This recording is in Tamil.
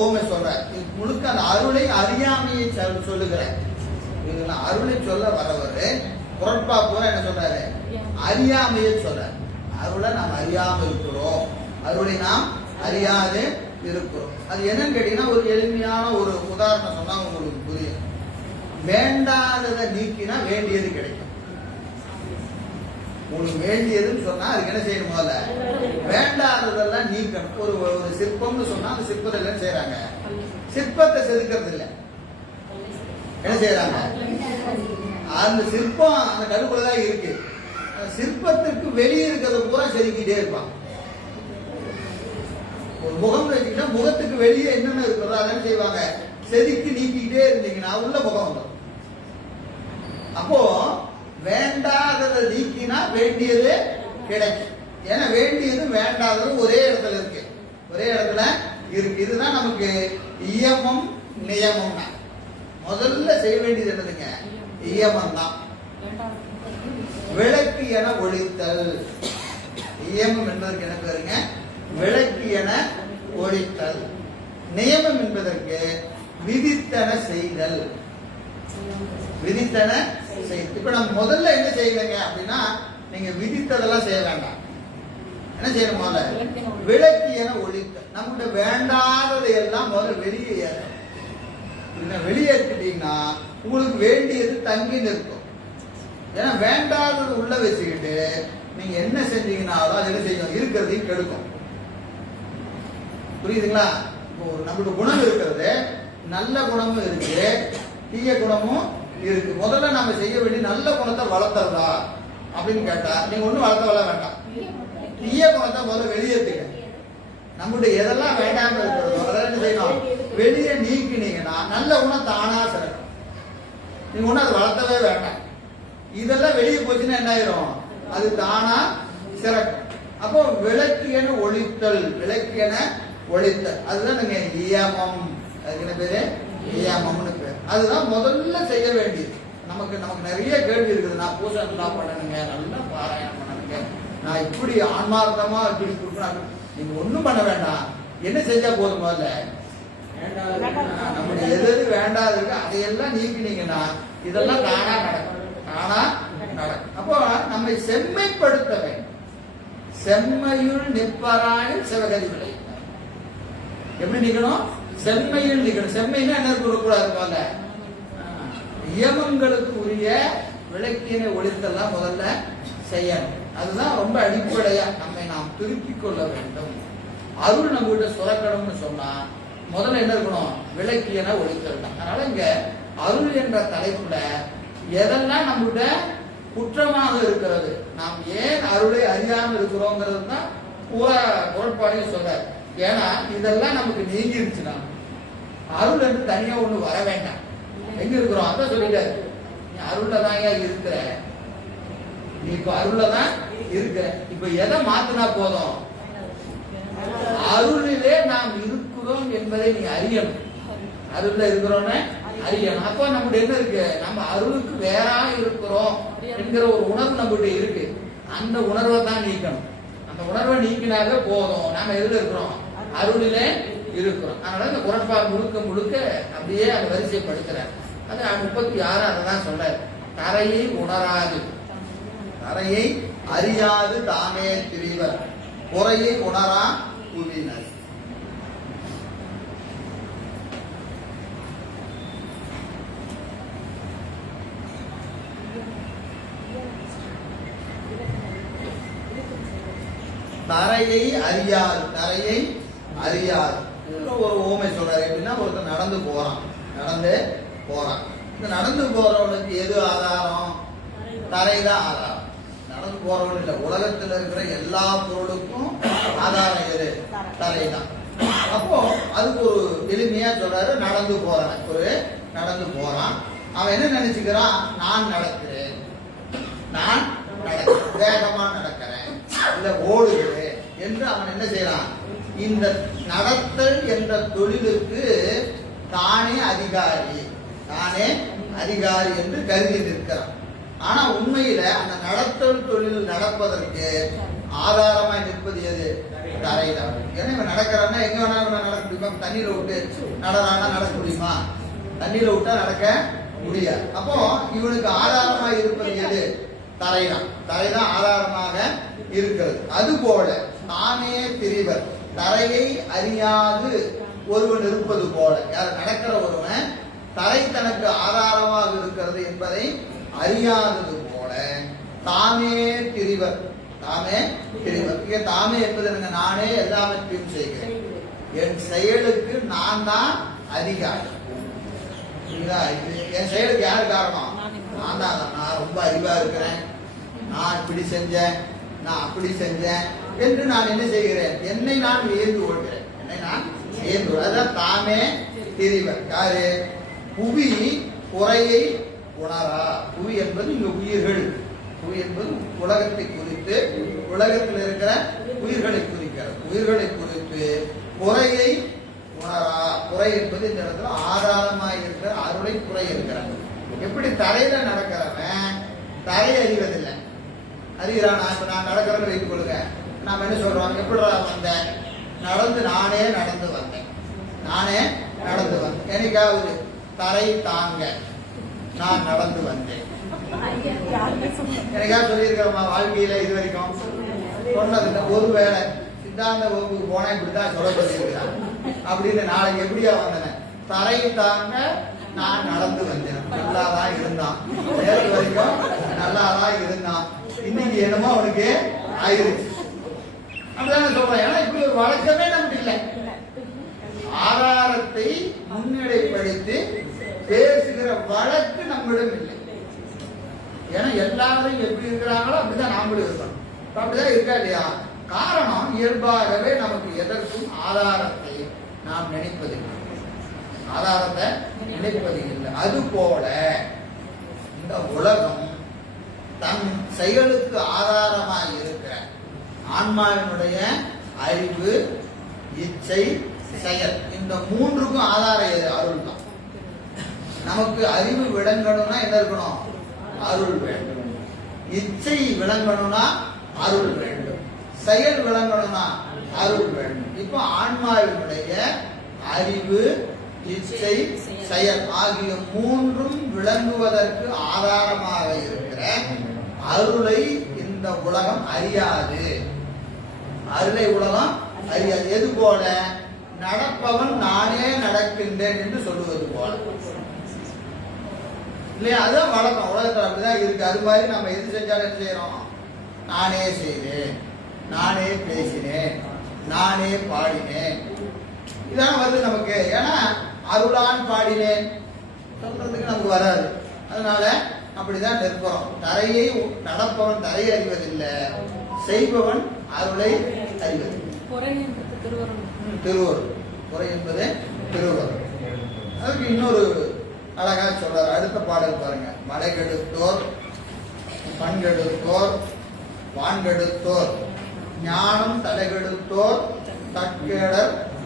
ஓமை சொல்றேன். முழுக்க அந்த அருளை அறியாமையை சொல்லுகிறேன். அருளை சொல்ல வரவரு குரட்பா பூரா என்ன சொல்றாரு? அறியாமையை சொல்றாரு. அருளை நாம் அறியாம இருக்கிறோம், அருளை நாம் அறியாது இருக்கிறோம். அது என்னன்னு கேட்டீங்கன்னா, ஒரு எளிமையான ஒரு உதாரணம் சொன்னா உங்களுக்கு புரியும். வேண்டாததை நீக்கினா வேண்டியது கிடைக்கும். உங்களுக்கு வேண்டியதுன்னு சொன்னா அதுக்கு என்ன செய்யணும்? முதல்ல வேண்டாததெல்லாம் நீக்கணும். ஒரு சிற்பம்னு சொன்னா அந்த சிற்பத்தை என்ன செய்யறாங்க? சிற்பத்தை செதுக்கிறது இல்லை, என்ன செய்யறாங்க? அந்த சிற்பம் அந்த கருக்குள்ளதான் இருக்கு. சிற்பத்திற்கு வெளியே இருக்கிறத பூரா செதுக்கிட்டே இருப்பான். ஒரு முகம் வச்சுக்கிட்டா முகத்துக்கு வெளியே என்னென்ன இருக்கிறதோ அதை என்ன செய்வாங்க? செதுக்கி நீக்கிட்டே இருந்தீங்கன்னா உள்ள முகம் வந்துடும். அப்போ வேண்டாததை நீக்கினா வேண்டியது கிடைக்கும். ஏன்னா வேண்டியதும் வேண்டாததும் ஒரே இடத்துல இருக்கு, ஒரே இடத்துல இருக்கு. இதுதான் நமக்கு இயமம் நியமம். முதல்ல செய்ய வேண்டியது என்னதுங்க? இயமம் தான். விளக்கு என ஒழித்தல். இயமம் என்பதற்கு என்ன பேருங்க? விளக்கு என ஒழித்தல். நியமம் என்பதற்கு விதித்தன செய்தல். விதித்தன செய்தல். இப்ப நம்ம முதல்ல என்ன செய்வீங்க அப்படின்னா, நீங்க விதித்ததெல்லாம் செய்ய வேண்டாம். என்ன செய்யணும்? முதல்ல விளக்கு என ஒழித்தல். நம்மகிட்ட வேண்டாததை எல்லாம் முதல்ல வெளியே வெளியேற்றிட்டீங்கன்னா உங்களுக்கு வேண்டியது தங்கி நிற்கும். ஏன்னா வேண்டாதது உள்ள வச்சுக்கிட்டு நீங்க என்ன செஞ்சீங்கன்னாலும் அது என்ன செய்யும்? இருக்கிறதையும் கெடுக்கும். புரியுதுங்களா? இப்போ நம்மளுடைய குணம் இருக்கிறது, நல்ல குணமும் இருக்கு, தீய குணமும் இருக்கு. முதல்ல நம்ம செய்ய வேண்டிய நல்ல குணத்தை வளர்த்ததா அப்படின்னு கேட்டா, நீங்க ஒண்ணும் வளர்த்த வேண்டாம். தீய குணத்தை முதல்ல வெளியேற்றுங்க. நம்முடைய எதெல்லாம் வேண்டாம இருக்கிறதோ அதெல்லாம் என்ன செய்யணும்? வெளியே நீக்கினீங்கன்னா நல்ல குணம் தானா சிறக்கும். நீங்க ஒண்ணு அதை வளர்த்தவே வேண்டாம். இதெல்லாம் வெளியே போச்சுன்னா என்ன ஆயிரும்? அது தானா சிறக்கும். அப்போ விளக்கு என ஒழித்தல், விளக்கு என ஒழித்தல், அதுதான் நீங்க இயமம். அதுக்கு என்ன பேரு? இயமம்னு பேர். அதுதான் முதல்ல செய்ய வேண்டியது. நமக்கு நிறைய கேள்வி இருக்குது. நான் பூஜை நல்லா பண்ணணுங்க, நல்லா பாராயணம் பண்ணணுங்க, நான் இப்படி ஆன்மார்த்தமா இப்படி கொடுக்கணும். நீங்க ஒண்ணும் பண்ண வேண்டாம். என்ன செஞ்சா போதும்? முதல்ல நம்முடைய எது வேண்டாது இருக்கு அதையெல்லாம் நீக்கினீங்கன்னா இதெல்லாம் தானா நடக்கும், தானா நடக்கும். அப்போ நம்மை செம்மைப்படுத்த வேண்டும். செம்மையுள் நிற்பராயில் சிவகதி விளை. எப்படி நிக்கணும்? செம்மையில் நிக்கணும். செம்மைன்னா என்ன கூடாது? போல இயமங்களுக்கு உரிய விளக்கினை ஒழித்தெல்லாம் முதல்ல செய்யணும். அதுதான் ரொம்ப அடிப்படையா நம்மை நாம் திருப்பிக் கொள்ள வேண்டும். அருள் நம்ம கிட்ட சுரக்கணும்னு சொன்னா முதல்ல என்ன இருக்கணும்? விளக்கியன ஒழித்தல் தான். அதனால இங்க அருள் என்ற தலைப்புல எதெல்லாம் நம்மகிட்ட குற்றமாக இருக்கிறது, நாம் ஏன் அருளை அறியாமல் இருக்கிறோங்கிறது தான் பூரா கோட்பாடையும் சொல்றாரு. ஏன்னா இதெல்லாம் நமக்கு நீங்கிருச்சுன்னா அருள் என்று தனியா ஒண்ணு வர வேண்டாம். எங்க இருக்கிறோம்? அதான் சொல்லிட்டாரு, நீ அருள்ல தான் இருக்கிற, நீ இப்ப அருள்ல தான் இருக்கிற. இப்ப எதை மாத்தினா போதும்? அருளிலே நாம் இருக்கிறோம் என்பதை நீ அறியணும். அருள்ல இருக்கிறோன்னு அறியணும். அப்போ நம்மகிட்ட என்ன இருக்கு? நம்ம அருளுக்கு வேறா இருக்கிறோம் என்கிற ஒரு உணர்வு நம்மகிட்ட இருக்கு. அந்த உணர்வை தான் நீக்கணும். அந்த உணர்வை நீக்கினாலே போதும். நாம எதுல இருக்கிறோம்? அருளிலே இருக்கிறோம். அதனால இந்த குரட்பா முழுக்க அப்படியே அந்த வரிசைப்படுத்துறார். அது 36 அதை தான் சொல்றாரு. தரையை உணராது, தரையை அறியாது தானே திரிவர், குறையை உணரா புவியினர். தரையை அறியாது, தரையை அறியாது. ஒரு ஓமை சொல்றாரு. எப்படின்னா, ஒருத்தர் நடந்து போறான். இந்த நடந்து போறவனுக்கு எது ஆதாரம்? தரைதான் ஆதாரம். நடந்து போறவன் இல்ல, உலகத்தில் இருக்கிற எல்லா பொருளுக்கும் ஆதாரம் எது? தரைதான். அப்போ அதுக்கு ஒரு எளிமையா சொல்றாரு. நடந்து போறான். அவன் என்ன நினைச்சுக்கிறான்? நான் நடக்கிறேன், வேகமா நடக்கிறேன், இல்ல ஓடுகிறேன் என்று அவன் என்ன செய்யறான்? இந்த நடத்தல் என்ற தொழிலுக்கு தானே அதிகாரி என்று கருதி நிற்கிறான். ஆனா உண்மையில அந்த நடத்தல் தொழில் நடப்பதற்கு ஆதாரமாய் நிற்பது எது? தரைதான். ஏன்னா இவன் நடக்கிறான்னா எங்க வேணாலும் நடக்க முடியுமா? தண்ணீரை விட்டு நடறானா நடக்க முடியுமா? தண்ணீரை விட்டா நடக்க முடியாது. அப்போ இவனுக்கு ஆதாரமாக இருப்பது எது? தரைதான். தரைதான் ஆதாரமாக இருக்கிறது. அதுபோல தானே திரிவர் தரையை அறியாது ஒருவன் இருப்பது போல, யார் நடக்கிற ஒருவன் தரை தனக்கு ஆதாரமாக இருக்கிறது என்பதை அறியாதது போல தாமே திரிவர். தாமே திரிவர். இங்க தாமே என்பது எனக்கு நானே எல்லாவற்றையும் செய்கிறேன், என் செயலுக்கு நான் தான் அதிகாரி. என் செயலுக்கு யாரு காரணம்? நான் தான். நான் ரொம்ப அறிவா இருக்கிறேன், நான் இப்படி செஞ்சேன், நான் அப்படி செஞ்சேன் என்று நான் என்ன செய்கிறேன்? என்னை நான் வியந்து கொள்கிறேன். என்னை நான் வியந்து. அதான் தாமே திரிவர். யாரு? புவி குறையை உணரா. புவி என்பது இங்க உயிர்கள். புவி என்பது உலகத்தை குறித்து, உலகத்தில் இருக்கிற உயிர்களை குறிக்கிறது. உயிர்களை குறித்து குறையை உணரா. குறை என்பது இந்த இடத்துல ஆதாரமாக இருக்கிற அருளை குறை இருக்கிறார். எப்படி தரையில நடக்கிறவன் தரை அறிவதில்லை, அறிகிறான். இப்ப நான் நடக்கிறேன்னு வைத்துக் கொள்ளுங்க. நாம என்ன சொல்றோம்? எப்படி வந்தேன்? நடந்து நானே நடந்து வந்தேன், நானே நடந்து வந்தேன். எனக்காவது தரை தாங்க நான் நடந்து வந்தேன். எனக்காக சொல்லியிருக்கிறோமா வாழ்க்கையில இது வரைக்கும்? சொன்னது ஒருவேளை சித்தாந்த வகுப்புக்கு போனா இப்படிதான் சொல்ல சொல்லியிருக்கிறான் அப்படின்னு நாளைக்கு எப்படியா வந்தேன்? தரை தாங்க நான் நடந்து வந்தேன். நல்லாதான் இருந்தான், நேரம் வரைக்கும் நல்லாதான் இருந்தான். இன்னைக்கு என்னமோ அவனுக்கு ஆயிருச்சு அப்படிதானே சொல்றேன். ஏன்னா இப்படி ஒரு வழக்கமே நமக்கு இல்லை. ஆதாரத்தை முன்னிலைப்படுத்தி பேசுகிற வழக்கு நம்மிடம் இல்லை. ஏன்னா எல்லாரும் எப்படி இருக்கிறாங்களோ அப்படிதான் நாமளும் இருக்கணும். அப்படிதான் இருக்கா இல்லையா? காரணம் இயல்பாகவே நமக்கு எதற்கும் ஆதாரத்தை நாம் நினைப்பதில்லை, ஆதாரத்தை நினைப்பது இல்லை. அது போல இந்த உலகம் தன் செயலுக்கு ஆதாரமாக இருக்கிற ஆன்மாவினுடைய அறிவு, இச்சை, செயல், இந்த மூன்றுக்கும் ஆதாரம் எது? அருள் தான். நமக்கு அறிவு விளங்கணும்னா என்ன இருக்கணும்? அருள் வேண்டும். இச்சை விளங்கணும்னா அருள் வேண்டும். செயல் விளங்கணும்னா அருள் வேண்டும். இப்போ ஆன்மாவினுடைய அறிவு, இச்சை, செயல் ஆகிய மூன்றும் விளங்குவதற்கு ஆதாரமாக இருக்கிற அருளை இந்த உலகம் அறியாது. அருளை உலகம் அறியாது. எது போல? நடப்பவன் நானே நடக்கின்றேன் என்று சொல்லுவது போல இல்லையா? அதுதான் வழக்கம். உலகத்தில் அப்படிதான் இருக்கு. அது மாதிரி நம்ம எது செஞ்சாலும் என்ன செய்யறோம்? நானே செய்தேன், நானே பேசினேன், நானே பாடினேன், இதான் வருது நமக்கு. ஏன்னா அருளான் பாடினேன் சொல்றதுக்கு நமக்கு வராது. அதனால அப்படிதான் நிற்போம். தரையை நடப்பவன் தரையை அறிவதில்லை, செய்பவன் அருளை அறிவதில்லை. திருவருள். குறை என்பது திருவருள். அதுக்கு இன்னொரு அழகா சொல்றாரு. அடுத்த பாடல் பாருங்க. மலைகெடுத்தோர், பண்கெடுத்தோர், வான்கெடுத்தோர், ஞானம் தலைகெடுத்தோர், தற்கேடர்